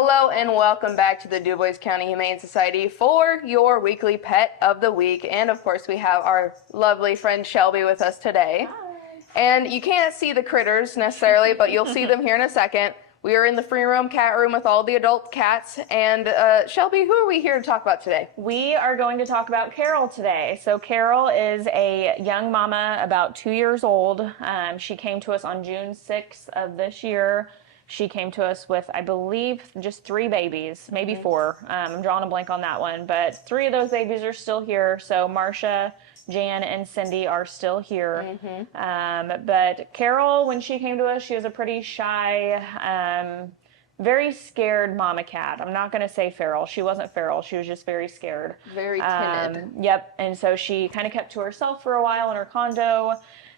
Hello and welcome back to the Dubois County Humane Society for your weekly Pet of the Week. And of course we have our lovely friend Shelby with us today. Hi. And you can't see the critters necessarily, but you'll see them here in a second. We are in the free roam cat room with all the adult cats. And Shelby, who are we here to talk about today? We are going to talk about Carol today. So Carol is a young mama, about 2 years old. She came to us on June 6th of this year. She came to us with, I believe, just 3 babies, maybe 4. I'm drawing a blank on that one, but 3 of those babies are still here. So Marcia, Jan, and Cindy are still here. But Carol, when she came to us, she was a pretty shy, very scared mama cat. I'm not going to say feral. She wasn't feral. She was just very scared. Very timid. Yep. And so she kind of kept to herself for a while in her condo.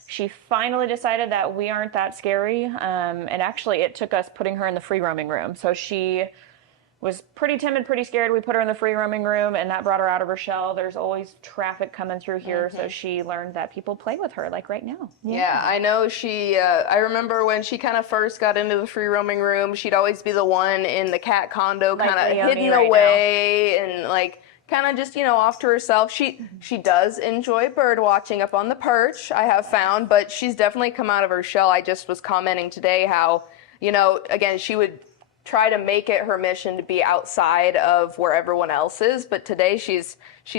She finally decided that we aren't that scary. And actually, it took us putting her in the free roaming room. So she was pretty timid, pretty scared. We put her in the free roaming room, and that brought her out of her shell. There's always traffic coming through here, so she learned that people play with her, like right now. Yeah, I know she, I remember when she kind of first got into the free roaming room, she'd always be the one in the cat condo, kind of hidden away and like kind of just, off to herself. She does enjoy bird watching up on the perch, I have found, but she's definitely come out of her shell. I just was commenting today how, again, she would try to make it her mission to be outside of where everyone else is, but today she's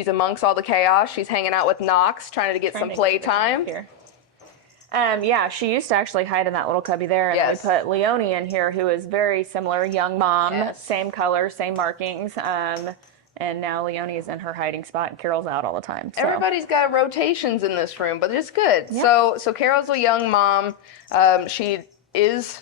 amongst all the chaos. She's hanging out with Knox, trying to get some playtime. Yeah, she used to actually hide in that little cubby there, and we put Leonie in here, who is very similar, young mom, same color, same markings, and now Leonie is in her hiding spot, and Carol's out all the time. So. Everybody's got rotations in this room, but it's good. Yep. So Carol's a young mom. She is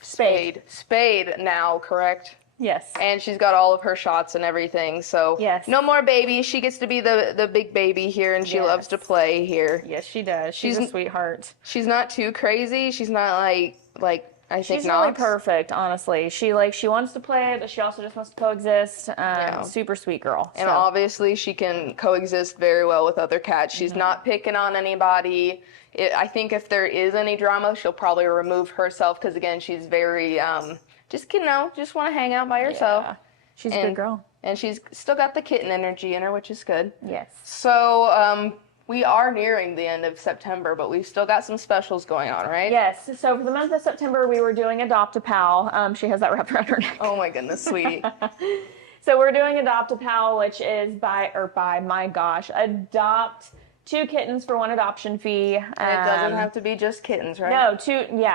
spayed now, correct? Yes. And she's got all of her shots and everything. So no more baby. She gets to be the big baby here, and she loves to play here. Yes, she does. She's a sweetheart. She's not too crazy. She's not like I think she's Knox. Really perfect, honestly. She wants to play, but she also just wants to coexist. Super sweet girl. And obviously she can coexist very well with other cats. She's not picking on anybody. I think if there is any drama, she'll probably remove herself because, again, she's very, just want to hang out by herself. Yeah. She's a good girl. And she's still got the kitten energy in her, which is good. Yes. So we are nearing the end of September, but we've still got some specials going on, right? Yes. So for the month of September, we were doing Adopt a Pal. She has that wrapped around her neck. Oh, my goodness, sweetie. So we're doing Adopt a Pal, which is adopt 2 kittens for 1 adoption fee. And it doesn't have to be just kittens, right? No,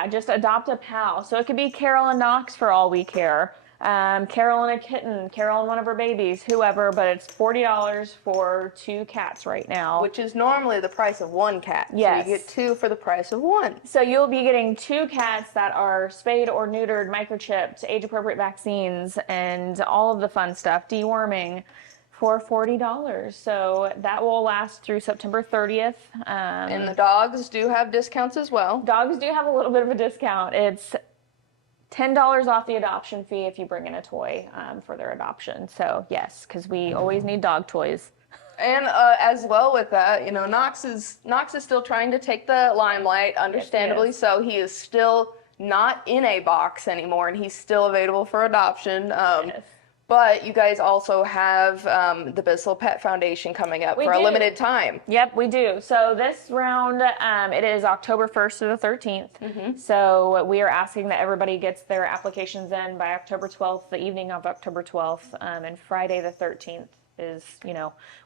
just adopt a pal. So it could be Carol and Knox for all we care. Carol and a kitten, Carol and one of her babies, whoever, but it's $40 for 2 cats right now. Which is normally the price of 1 cat. Yes. So you get 2 for the price of 1. So you'll be getting 2 cats that are spayed or neutered, microchipped, age-appropriate vaccines, and all of the fun stuff, deworming, for $40. So that will last through September 30th. And the dogs do have discounts as well. Dogs do have a little bit of a discount. It's $10 off the adoption fee if you bring in a toy for their adoption. So yes, because we always need dog toys. And as well with that, Knox is still trying to take the limelight, understandably so. He is still not in a box anymore, and he's still available for adoption. But you guys also have the Bissell Pet Foundation coming up for a limited time. Yep, we do. So this round, it is October 1st to the 13th. So we are asking that everybody gets their applications in by October 12th, the evening of October 12th, and Friday the 13th is,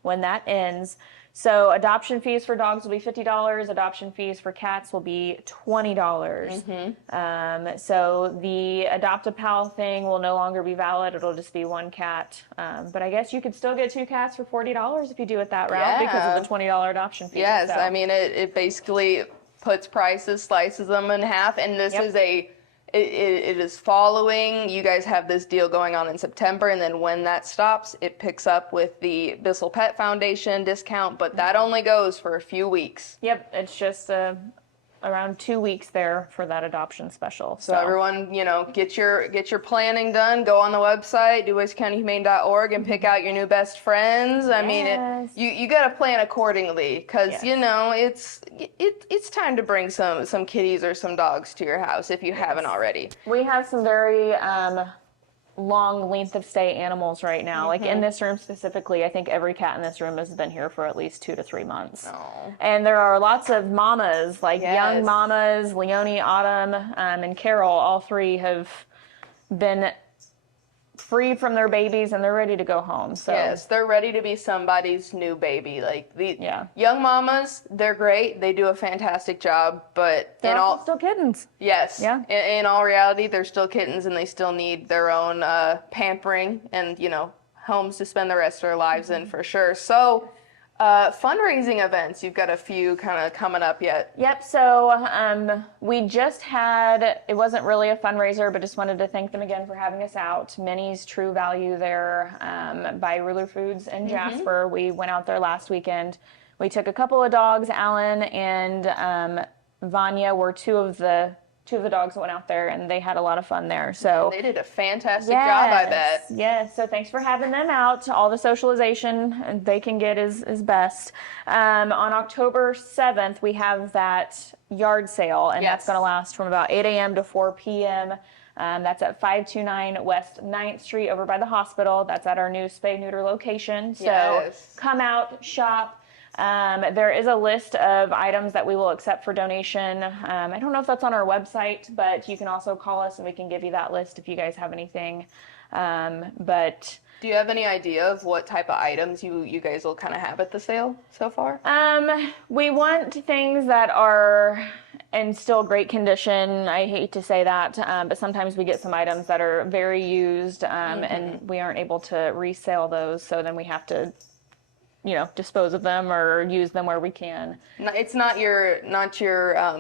when that ends. So adoption fees for dogs will be $50. Adoption fees for cats will be $20. So the Adopt a Pal thing will no longer be valid. It'll just be 1 cat. But I guess you could still get 2 cats for $40 if you do it that route because of the $20 adoption fee. Yes, so. I mean, it basically puts prices, slices them in half, and this is it is following. You guys have this deal going on in September, and then when that stops, it picks up with the Bissell Pet Foundation discount, but that only goes for a few weeks. Yep, it's just around 2 weeks there for that adoption special. So everyone, get your planning done. Go on the website, duboiscountyhumane.org, and pick out your new best friends. I mean, you got to plan accordingly because it's time to bring some kitties or some dogs to your house if you haven't already. We have some very long length of stay animals right now. Like in this room specifically, I think every cat in this room has been here for at least 2 to 3 months. Oh. And there are lots of mamas, like young Yes. mamas. Leonie, Autumn, and Carol, all three have been free from their babies and they're ready to go home. So yes, they're ready to be somebody's new baby. Like the Yeah. young mamas, they're great. They do a fantastic job, but they're also still kittens. yes, Yeah. In all reality, they're still kittens and they still need their own pampering and, you know, homes to spend the rest of their lives in for sure. So, fundraising events, you've got a few kind of coming up yet. Yep. So we just had, it wasn't really a fundraiser, but just wanted to thank them again for having us out. Minnie's True Value there by Ruler Foods in Jasper. We went out there last weekend. We took a couple of dogs. Alan and Vanya were two of the dogs that went out there, and they had a lot of fun there. So they did a fantastic job, I bet. Yes. So thanks for having them out. All the socialization they can get is best. On October 7th, we have that yard sale, and that's going to last from about 8 a.m. to 4 p.m. That's at 529 West 9th Street over by the hospital. That's at our new spay neuter location. So come out, shop. There is a list of items that we will accept for donation. I don't know if that's on our website, but you can also call us and we can give you that list if you guys have anything. But do you have any idea of what type of items you guys will kind of have at the sale so far? We want things that are in still great condition. I hate to say that, but sometimes we get some items that are very used, and we aren't able to resell those. So then we have to, you know, dispose of them or use them where we can. It's not your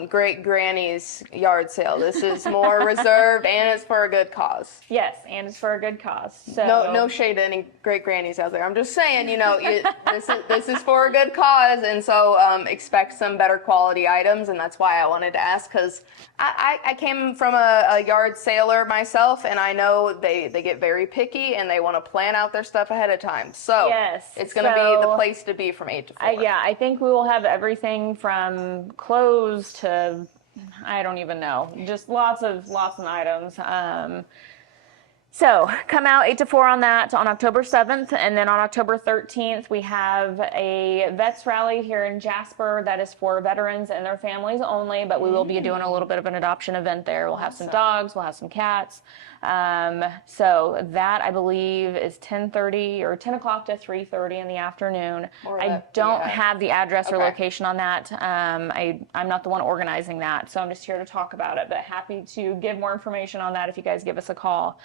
great granny's yard sale. This is more reserved, and it's for a good cause. Yes, and it's for a good cause. So no shade to any great grannies out there. I'm just saying, you know, this is for a good cause, and so expect some better quality items, and that's why I wanted to ask, because I came from a yard sailor myself, and I know they get very picky and they want to plan out their stuff ahead of time. So it's going to be the place to be from 8 to 4. Yeah, I think we will have everything from clothes to, I don't even know, just lots of items. So come out 8 to 4 on that on October 7th. And then on October 13th, we have a vets rally here in Jasper that is for veterans and their families only, but we will be doing a little bit of an adoption event there. We'll have some dogs, we'll have some cats. So that, I believe, is 10:30 or 10 o'clock to 3:30 in the afternoon. I don't have the address or location on that. I'm not the one organizing that, so I'm just here to talk about it, but happy to give more information on that if you guys give us a call.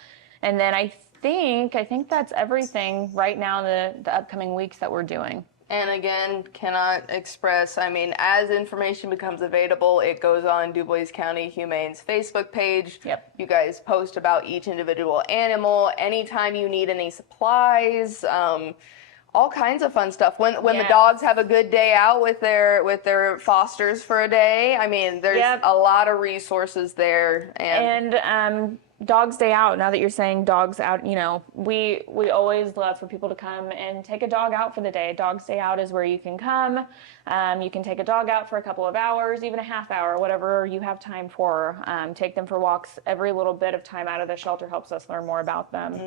And then I think that's everything right now in the upcoming weeks that we're doing. And again, cannot express, I mean, as information becomes available, it goes on Dubois County Humane's Facebook page. Yep. You guys post about each individual animal. Anytime you need any supplies, all kinds of fun stuff. When the dogs have a good day out with their fosters for a day, I mean, there's a lot of resources there. And Dog's Day Out, now that you're saying dogs out, you know, we always love for people to come and take a dog out for the day. Dog's Day Out is where you can come. You can take a dog out for a couple of hours, even a half hour, whatever you have time for. Take them for walks. Every little bit of time out of the shelter helps us learn more about them.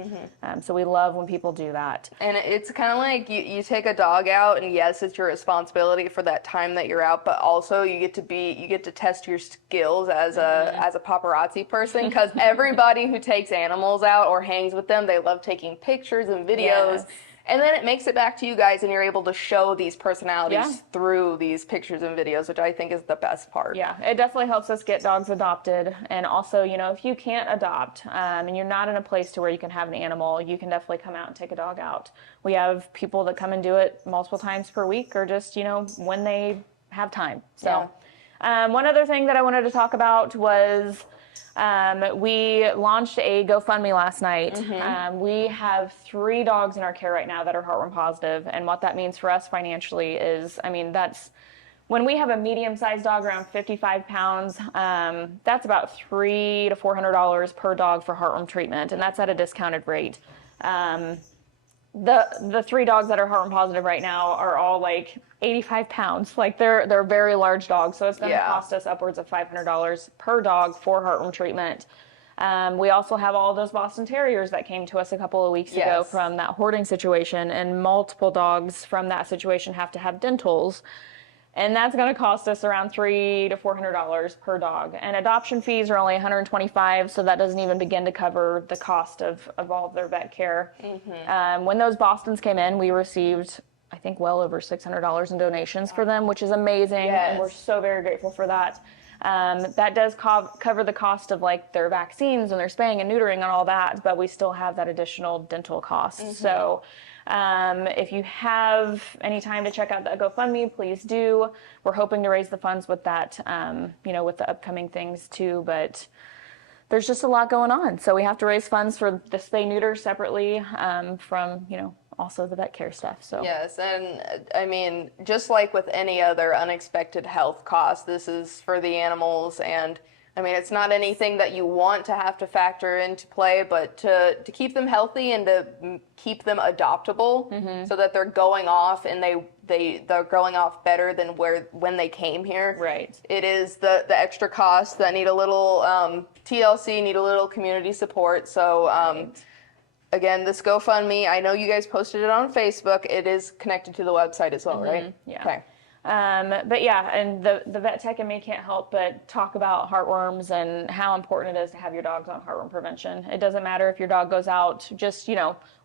So we love when people do that. And it's kind of like you take a dog out, and yes, it's your responsibility for that time that you're out, but also you get to test your skills as a paparazzi person, because everybody who takes animals out or hangs with them, they love taking pictures and videos. And then it makes it back to you guys, and you're able to show these personalities through these pictures and videos, which I think is the best part. Yeah, it definitely helps us get dogs adopted. And also, you know, if you can't adopt and you're not in a place to where you can have an animal, you can definitely come out and take a dog out. We have people that come and do it multiple times per week, or just, you know, when they have time. So one other thing that I wanted to talk about was we launched a GoFundMe last night. We have 3 dogs in our care right now that are heartworm positive, and what that means for us financially is, I mean, that's when we have a medium-sized dog around 55 pounds, that's about $300 to $400 per dog for heartworm treatment, and that's at a discounted rate. The 3 dogs that are heartworm positive right now are all like 85 pounds. Like they're very large dogs, so it's going to cost us upwards of $500 per dog for heartworm treatment. We also have all those Boston Terriers that came to us a couple of weeks ago from that hoarding situation, and multiple dogs from that situation have to have dentals. And that's going to cost us around $300 to $400 per dog. And adoption fees are only $125, so that doesn't even begin to cover the cost of all of their vet care. When those Bostons came in, we received, I think, well over $600 in donations for them, which is amazing, and we're so very grateful for that. That does cover the cost of like their vaccines and their spaying and neutering and all that, but we still have that additional dental cost. So if you have any time to check out the GoFundMe, please do. We're hoping to raise the funds with that, with the upcoming things too, but there's just a lot going on. So we have to raise funds for the spay neuter separately from, also the vet care stuff. So yes, and I mean, just like with any other unexpected health cost, this is for the animals, and I mean, it's not anything that you want to have to factor into play, but to keep them healthy and to keep them adoptable, so that they're going off and they're growing off better than when they came here. Right. It is the extra costs that need a little TLC, need a little community support. So again, this GoFundMe, I know you guys posted it on Facebook. It is connected to the website as well, right? Yeah. Okay. But yeah, and the vet tech in me can't help but talk about heartworms and how important it is to have your dogs on heartworm prevention. It doesn't matter if your dog goes out just,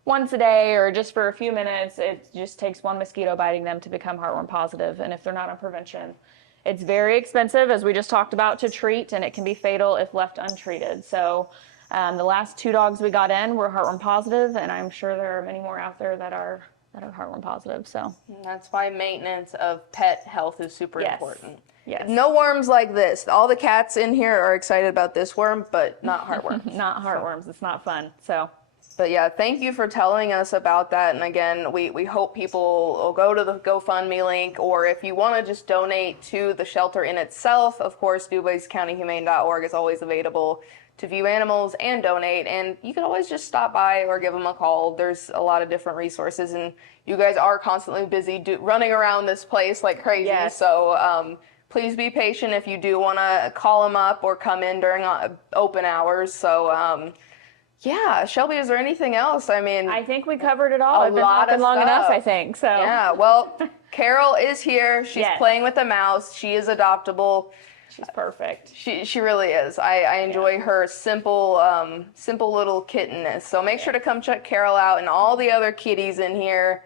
once a day or just for a few minutes. It just takes one mosquito biting them to become heartworm positive. And if they're not on prevention, it's very expensive, as we just talked about, to treat, and it can be fatal if left untreated. So the last 2 dogs we got in were heartworm positive, and I'm sure there are many more out there that are heartworm positive. So that's why maintenance of pet health is super important. Yes. No worms like this. All the cats in here are excited about this worm, but not heartworms. Not heartworms. It's not fun. So. But yeah, thank you for telling us about that. And again, we hope people will go to the GoFundMe link, or if you want to just donate to the shelter in itself, of course, DuboisCountyHumane.org is always available to view animals and donate. And you can always just stop by or give them a call. There's a lot of different resources, and you guys are constantly busy running around this place like crazy. Yes. So please be patient if you do want to call them up or come in during open hours. So yeah, Shelby, is there anything else? I mean, I think we covered it all. I've been lot talking of long stuff. enough, I think. So yeah, well, Carol is here. She's playing with a mouse. She is adoptable. She's perfect. She really is. I enjoy her simple little kittenness. So make sure to come check Carol out and all the other kitties in here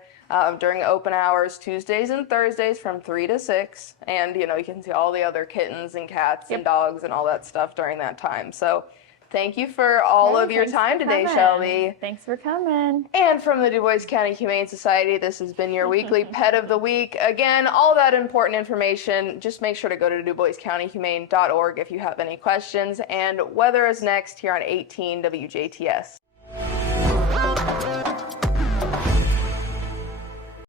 during open hours, Tuesdays and Thursdays from 3 to 6. And, you can see all the other kittens and cats and dogs and all that stuff during that time. So thank you for all of your time today, Shelby. Thanks for coming. And from the Dubois County Humane Society, this has been your weekly Pet of the Week. Again, all that important information, just make sure to go to DuboisCountyHumane.org if you have any questions. And weather is next here on 18 WJTS.